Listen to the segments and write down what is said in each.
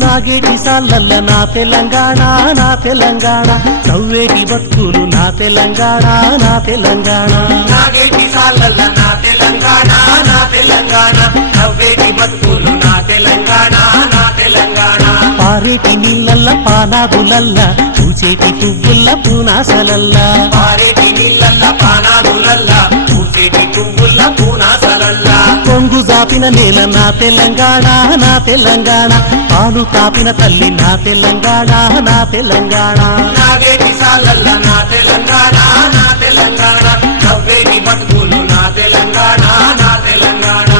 నాగేటి సాలల్ల నా తెలంగాణ నా తెలంగాణ నవ్వేటి బతుకులు నా తెలంగాణ నా తెలంగాణ నాగేటి సాలల్ల నా తెలంగాణ నా తెలంగాణ నవ్వేటి బతుకులు నా తెలంగాణ నా తెలంగాణ పారేటి నీళ్ళల్ల పానాదులల్ల పూచేటి పువ్వుల్ల పూనాసలల్ల పారేటి నీళ్ళల్ల పానాదులల్ల పూచేటి పువ్వుల్ల పూనాసలల్ల కొంగు జాపిన నేల నా తెలంగాణ నా తెలంగాణ పాలు తాపిన తల్లి నా తెలంగాణ నా తెలంగాణ నాగేటి సాలల్ల నా తెలంగాణ నా తెలంగాణ నవ్వేటి బతుకులు నా తెలంగాణ నా తెలంగాణ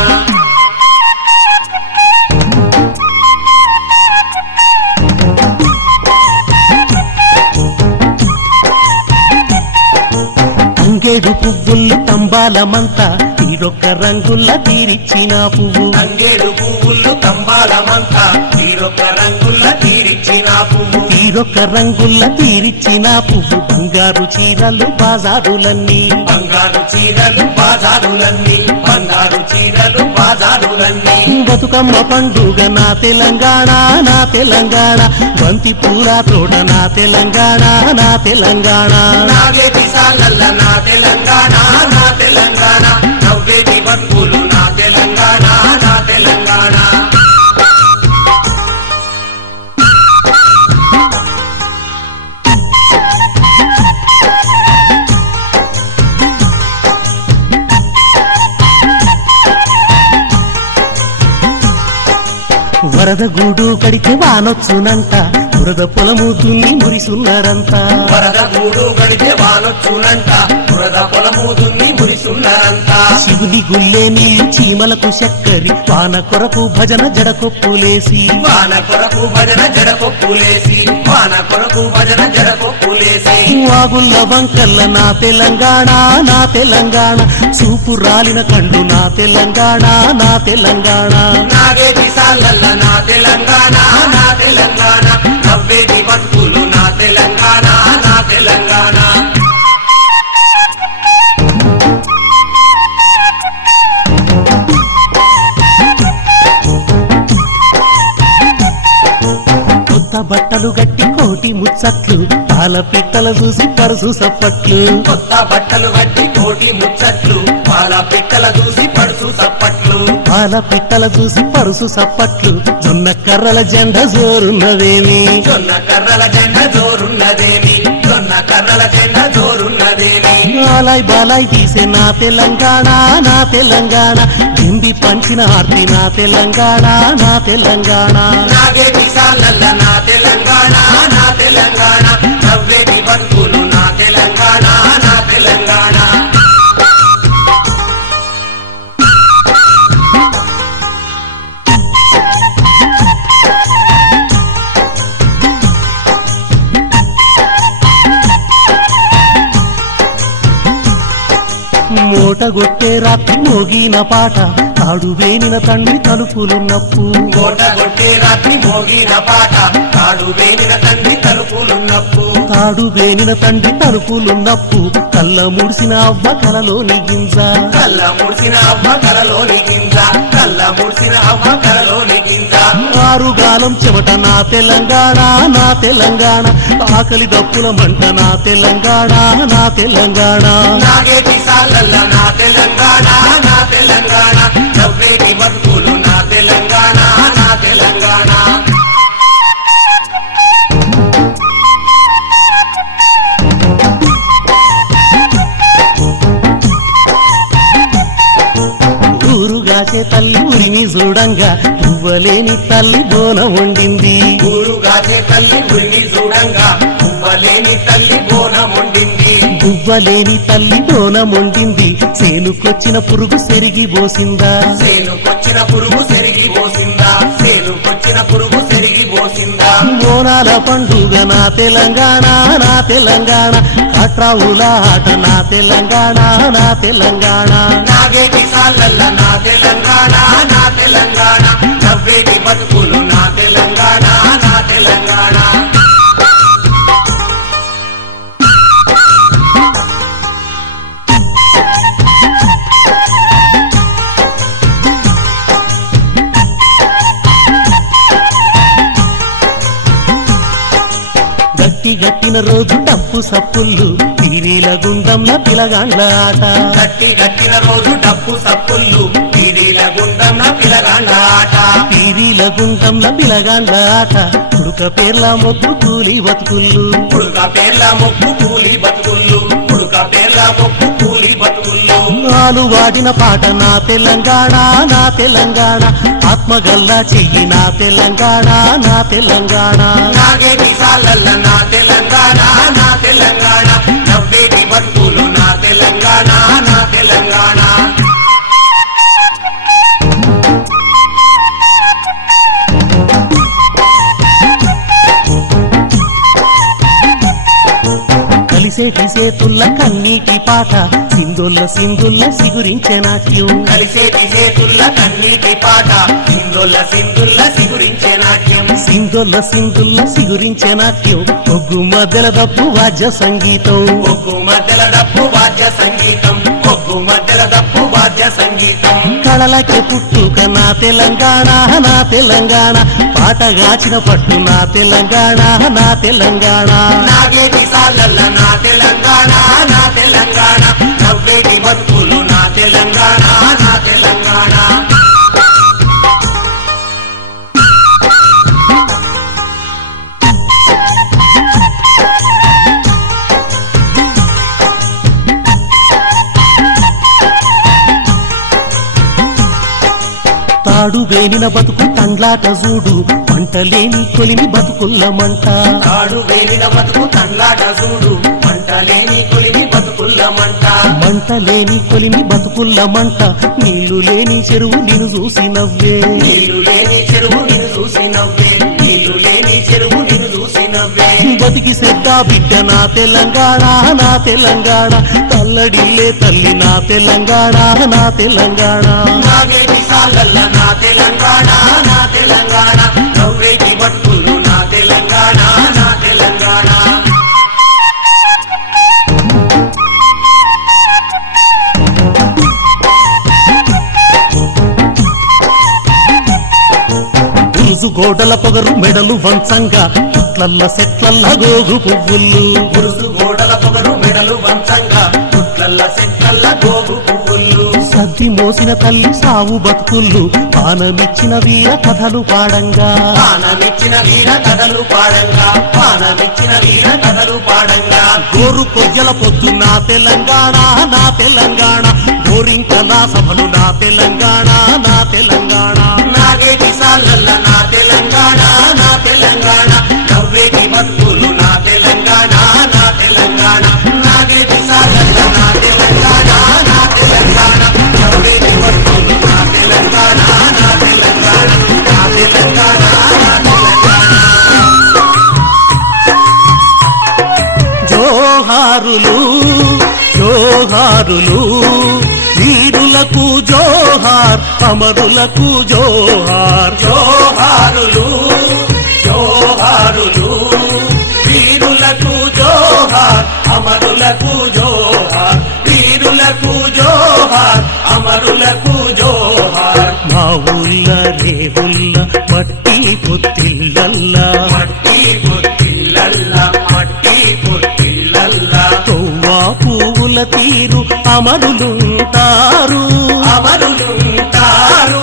తంగేడు పువ్వుల్ని తంబాలమంతా తీరొక్క రంగుల్ల తీరిచ్చిన పువ్వు తంగేడు పువ్వులు తంబాలమంతా తీరొక్క రంగుల్ల తీరిచ్చిన పువ్వు తీరొక్క రంగుల్ల తీరిచ్చిన పువ్వు బంగారు చీరలు బాజారులన్నీ బంగారు చీరలు బాజారులన్నీ బంగారు చీరలు బాజారులన్నీ బతుకమ్మ పండుగ నా తెలంగాణ నా తెలంగాణ బంతి పూల తోట నా తెలంగాణ నా తెలంగాణ నాగేటి సాలల్ల నా తెలంగాణ నా తెలంగాణ నవ్వేటి బతుకులు నా తెలంగాణ నా తెలంగాణ వరద గూడు కడితే వానొచ్చునంట బురద పొలము దున్ని మురిసున్నారంతా వరద గూడు గడితే వానొచ్చునంట బురద పొలము దున్ని మురిసున్నారంట శివుని గుల్లే నీళ్లు చీమలకు చక్కరి వాన కొరకు భజన జడకొప్పులేసి వాన కొరకు భజన జడకొప్పులేసి వాన కొరకు భజన జడకొప్పులేసి వాగుల్ల వంకల్ల నా తెలంగాణ నా తెలంగాణ చూపు రాలిన కండు నా తెలంగాణ నా తెలంగాణ నాగేటి సాలల్ల నా తెలంగాణ నా తెలంగాణ నవ్వేటి బతుకులు నా తెలంగాణ నా తెలంగాణ కొత్త బట్టలు గట్టి కోటి ముచ్చట్లు పాల పిట్టల చూసి పరుసు సప్పట్లు కొత్త బట్టలు కట్టి కోటి ముచ్చట్లు పాల పిట్టల చూసి పడుసు సప్పట్లు పాల పిట్టల చూసి పరుసు సప్పట్లు జొన్న కర్రల జెండ జోరున్నదేమి జొన్న కర్రల జెండ జోరున్నదేమి జొన్న కర్రల జెండ జోరున్నదేమి బాలాయ్ బాలాయ్ తీసే నా తెలంగాణ నా తెలంగాణ హిందీ పంచిన ఆర్తి నా తెలంగాణ నా తెలంగాణ నాగేటి సాలల్ల నా తెలంగాణ నా తెలంగాణ నవ్వేటి బతుకులు నా తెలంగాణ నా తెలంగాణ మూటగొట్టే రాత్రి మోగిన పాట తాడు వేనిన తండ్రి తలుపులున్నప్పు కోట కొట్టే రాత్రి మోగిన పాట తాడు వేనిన తండ్రి తలుపులున్నప్పు తాడు వేనిన తండ్రి తలుపులున్నప్పు కళ్ళ ముడిసిన అవ్వ కలలోని గింజ కళ్ళ ముడిసిన అవ్వ కలలోని గింజ కళ్ళ ముడిసిన అవ్వ కలలోని గింజ ఆరుగాలం చెమట నా తెలంగాణ నా తెలంగాణ ఆకలి దప్పుల మంట నా తెలంగాణ నా తెలంగాణ నాగేటి సాలల్ల నా తెలంగాణ నా తెలంగాణ నవ్వేటి బతుకులు నా తెలంగాణ నా తెలంగాణ ఊరుగాసే తల్లి ఉరిని చూడంగా పువ్వలేని తల్లి బోనం వండింది ఊరుగాసే తల్లి ఉరిని చూడంగా పువ్వలేని తల్లి బోనం వండింది పువ్వలేని తల్లి బోనముండింది సేనుకొచ్చిన పురుగు సెరిగి పోసిందా సేనుకొచ్చిన పురుగు సెరిగి పోసిందా సేనుకొచ్చిన పురుగు సెరిగి పోసిందా బోనాల పండుగ నా తెలంగాణ నా తెలంగాణ కట్రావుల ఆట నా తెలంగాణ నా తెలంగాణ నాగేటి సాలల్ల నా తెలంగాణ నా తెలంగాణ నవ్వేటి బతుకులు నా తెలంగాణ నా తెలంగాణ గట్టి గట్టిన రోజు డప్పు సప్పుళ్ళు తీరీల గుండంల పిలగాండ్ల ఆట గట్టి గట్టిన రోజు డప్పు సప్పుళ్ళు పీడీల గుండంన పిలగాండ్ల ఆట తీరీల గుండంల పిలగాండ్ల ఆట ఉడుక పేర్ల మొక్కు కూలి బతుకుళ్ళు పుడుక పేర్ల మొక్కు కూలి బతుకుళ్ళు పుడుక పేర్ల మొక్కు కూలి బతుకుళ్ళు నాలు వాడిన పాట నా తెలంగాణ నా తెలంగాణ ఆత్మగల్లా చెయ్యి నా తెలంగాణ నా తెలంగాణ నాగేటి సాలల్ల నా తెలంగాణ నా తెలంగాణ నవ్వేటి బతుకులు నా తెలంగాణ నా తెలంగాణ కలిసేటి సేతుల్ల కన్నీటి పాట సింధుల్ల సింధుల్ల సిగురించే నాట్యం కలిసేటి చేతుల్ల కన్నీటి పాట సింధుల్ల సింధుల్ల సిగురించే నాట్యం సింధుల్ల సింధుల్ల సిగురించే నాట్యం ఒగ్గు మధ్యల దప్పు వాద్య సంగీతం ఒగ్గు మధ్యల డప్పు వాద్య సంగీతం ఒగ్గు మధ్యల దప్పు వాద్య సంగీతం కళలకే పుట్టుక నా తెలంగాణ నా తెలంగాణ పాటగాచిన పట్టు నా తెలంగాణ నా తెలంగాణ నాగేటి సాలల్ల నా తెలంగాణ నా తెలంగాణ నవ్వేటి బతుకులు నా తెలంగాణ నా తెలంగాణ తాడు వేలిన బతుకు తండ్లాట చూడు పంటలేని కొలిమి బతుకుల్ల మంట తాడు వేలిన బతుకు తండ్లాట చూడు మంటలేని కొలిమి బతుకుల్ల మంట మంటలేని కొలిమి బతుకుల్ల మంట నీళ్లు లేని చెరువు నిన్ను చూసి నవ్వే నీళ్లు లేని చెరువు నిన్ను చూసి నవ్వే నీళ్లు లేని చెరువు నిన్ను చూసి నవ్వే బతికి శ్రద్ధ బిడ్డ నా తెలంగాణ నా తెలంగాణ తల్లడిల్లే తల్లి నా తెలంగాణ నా తెలంగాణ నాగేటి సాలల్ల నా తెలంగాణ నా తెలంగాణ నవ్వేటి బతుకులు నా తెలంగాణ నా తెలంగాణ గురుజు గోడల పొగరు మెడలు వంచంగా పుట్లల్ల సెట్లల్ల గోగు పువ్వులు గురుసు గోడల పొగరు మెడలు వంచంగా చుట్లల్ల సెట్లల్ల గోగు పువ్వులు సద్ది మోసిన తల్లి సావు బతుకుళ్ళు పానమిచ్చిన వీర కథలు పాడంగా పానమిచ్చిన వీర కథలు పాడంగా పానమిచ్చిన వీర కథలు పాడంగా గోరు కొయ్యల పొద్దు నా తెలంగాణ నా తెలంగాణ గోరింకల సభలు నా తెలంగాణ నా తెలంగాణ నాగేటి సాలల్ల నా తెలంగాణ నా తెలంగాణ నవ్వేటి బతుకులు నా తెలంగాణ నా తెలంగాణ నాగేటి సాలల్ల నా తెలంగాణ నా తెలంగాణ నవ్వేటి బతుకులు నా తెలంగాణ నా తెలంగాణ నా తెలంగాణ నా తెలంగాణ జోహారులు జోహారులు వీరులకు జోహార్ అమరులకు జోహార్ జోహారులు జోహారులు వీరులకు జోహార్ అమరులకు జోహార్ వీరులకు జోహార్ అమరులకు జోహార్ మా ఊళ్ళ రేవుల్ల మట్టి పొత్తిళ్ళల్లా మట్టి పొత్తిళ్ళల్లా మట్టి పొత్తిళ్ళల్లా తొవ్వా పువ్వుల తీరు అమరులుంటారు అమరులుంటారు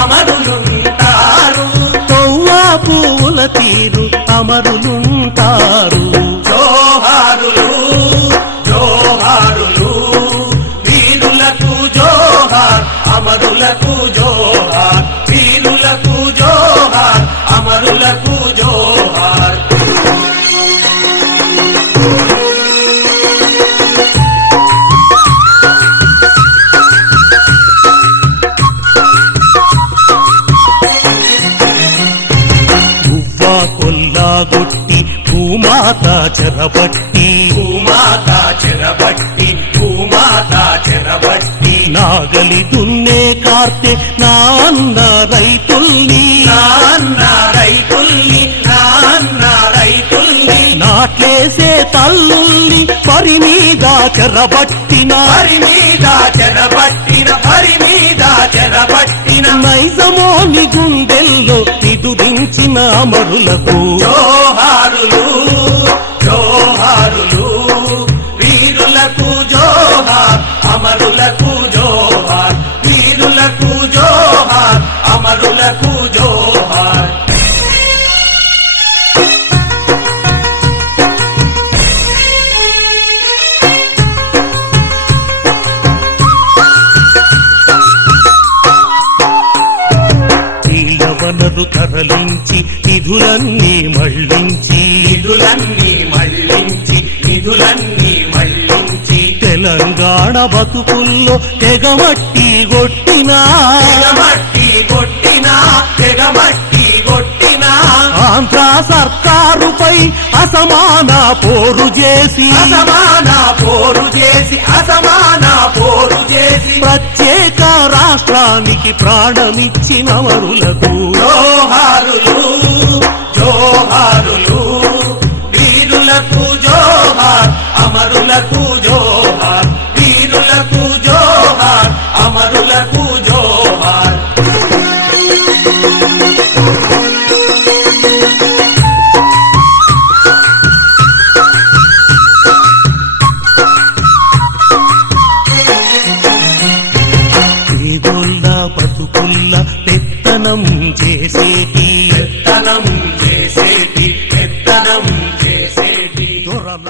అమరులుంటారు తొవ్వా పువ్వుల తీరు అమరులుంటారు జోహారులు జోహారులు వీరులకు జోహార్ అమరులకు జోహార్ వీరులకు జోహార్ అమరులకు జోహార్ చెరబట్టి భూమాత చెరబట్టి భూమాత చెరబట్టి నాగలి దున్నే కార్తె నా అన్న రైతుల్ని నాన్న రైతుల్ని నాన్న రైతుల్ని నాట్లేసే తల్లుల్ని పరి మీద చెరబట్టిన హరి మీద చెరబట్టిన హరి మీద చెరబట్టిన నైజమోని గుండెల్లో నిదురించిన అమరులకు జోహారులు జోహారులు వీరులకు జోహార్ అమరులకు జోహార్ వీరులకు జోహార్ అమరులకు జోహార్ వనరు తరలించి నిధులన్నీ మళ్ళించి నిధులన్నీ మళ్ళించి నిధులన్నీ మళ్ళించి తెలంగాణ బతుకుల్లో తెగమట్టి కొట్టినా తెగమట్టి కొట్టినా తెగమట్టి కొట్టినా ఆంధ్ర సర్కారుపై అసమాన పోరు చేసి అసమాన పోరు చేసి అసమాన పోరు చేసి ప్రత్యేక రాష్ట్రానికి ప్రాణమిచ్చిన వరులకు జోహారులు జోహారులు వీరులకు జోహార్ అమరులకు జోహార్ వీరులకు జోహార్ అమరులకు జోహార్ పేదోళ్ళ బతుకుల్ల పెత్తనం చేసేటి పెత్తనం చేసేటి పెత్తనం చేసేటి దొరల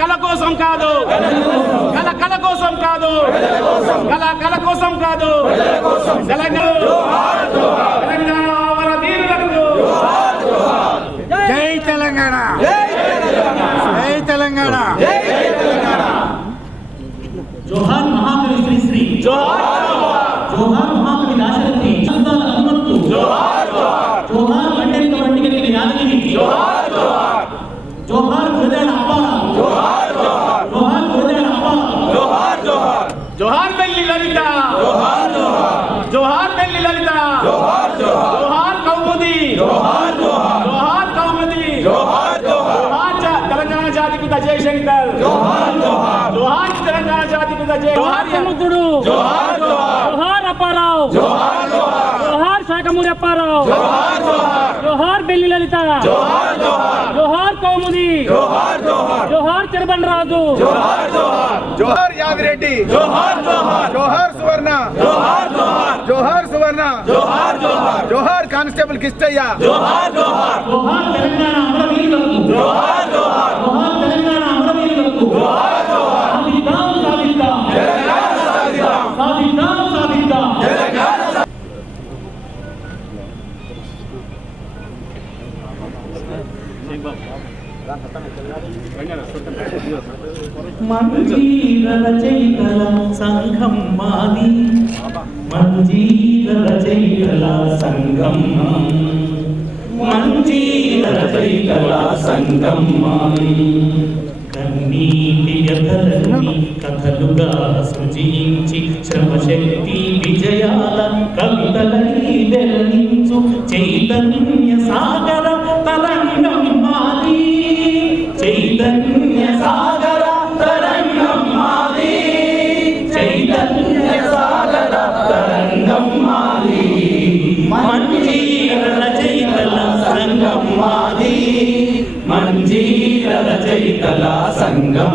కళ కోసం కాదు కళ కోసం కాదు కళ కోసం కాదు తెలంగాణ మన వీరులకు జై తెలంగాణ జై తెలంగాణ జోహార్ మహాకవి శ్రీ శ్రీ జోహార్ మహాకవి దాశరథి శబ్దాల హనుమంతు జోహార్ మండలిక వంటిగలిగిన యాదగిరి జోహార్ గురజాడ అప్పారావు జోహార్ గురజాడ అప్పారావు జోహార్ బెల్లి లలిత జోహార్ బెల్లి లలిత జోహార్ కౌముది జోహార్ కౌముది జోహార్ తెలంగాణ జాతిపిత జయశంకర్ జోహార్ తెలంగాణ జాతిపిత జోహార్ సముద్రుడు జోహార్ అప్పారావు జోహార్ శాఖమూరి అప్పారావు జోహార్ బెల్లి లలిత జోహార్ కౌముది జోహార్ తిరుబండరాజు జోహార్ యాదిరెడ్డి జోహార్ సువర్ణ జోహార్ సువర్ణ జోహార్ కానిస్టేబుల్ కిష్టయ్య జోహార్ తెలంగాణ అమరవీరులకు జోహార్ తెలంగాణ అమరవీరులకు సాధిద్దాం సాధిద్దాం మంజీర రచయితల సంఘం మాది మంజీర రచయితల సంఘం మంజీర రచయితల సంఘం మాది కన్నీటి వ్యధలని కథలుగా సృజించి శ్రమశక్తి విజయాల కవితలని వెలనించు చైతన్య సాగర తరంగం మాది చైతన్య సాగర తరంగం మాది చైతన్య సాగర తరంగం మాది మంజీర రచయితల సంఘం మాది మంజీర రచయితల సంఘం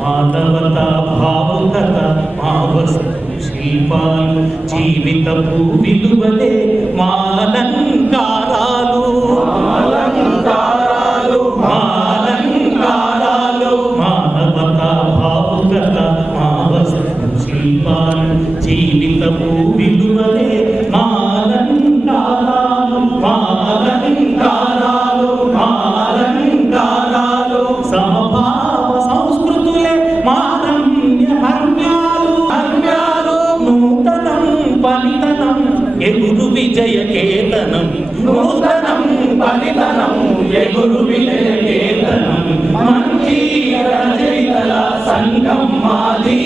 మానవత భావుకత మా వస్తు శిల్పాలు జీవితపు విలువలే మాలంకారాలు మాలంకారాలు మానవత భావుకత మా వస్తు శిల్పాలు జీవితపు విలువలే మాలంకారాలు మాలంకారాలు మాలంకారాలు సమభావ సంస్కృతులే మారమ్య హర్మ్యాలు నూతనం పనితనం ఎగురు విజయ కేతనం నూతనం పనితనం ఎగురు విజయ కేతనం మంజీర రచయితల సంఘం మాది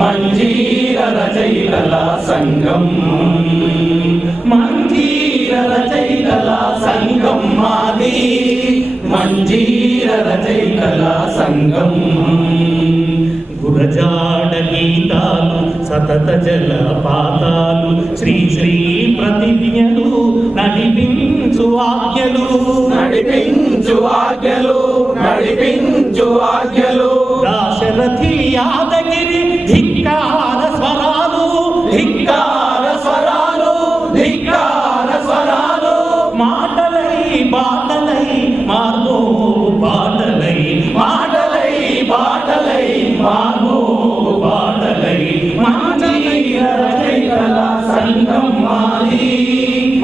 మంజీర రచయితల సంఘం మంజీర రచయితల సంఘం మాది మంజీర రచయితల సంఘం గురజాడ గీతాలు సతత జలపాతాలు శ్రీ శ్రీ ప్రతిజ్ఞలు నడిపించు ఆజ్ఞలు నడిపించు ఆజ్ఞలు నడిపించు ఆజ్ఞలు దాశరథి యాదగిరి ధిక్కార స్వరాలు ధిక్కార స్వరాలు ధిక్కార స్వరాలు మాటలై బాటలై మార్గో బాటలై మాటలై బాటలై మానో బాటలై మంజీర రచయితల సంఘం మాది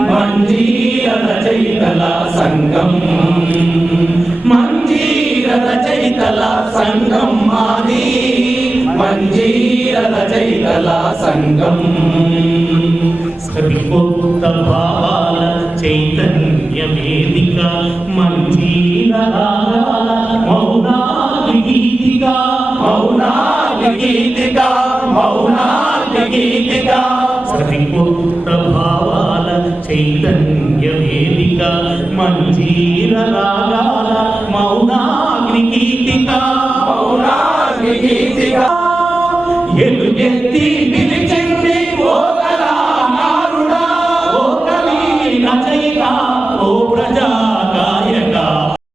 మంజీర రచయితల సంఘం మంజీర రచయితల సంఘం మాది మంజీర రచయితల సంఘం సరికొత్త భావాల చైతన్య వేదిక మంజీర రాగాల మౌనాది గీతిక మౌనాది గీతిక మౌనాది గీతిక సరికొత్త భావాల చైతన్య వేదిక మంజీర రాగాల మౌనాగ్ని గీతిక మౌనాది గీతిక ఎలుగెత్తి పిలిచి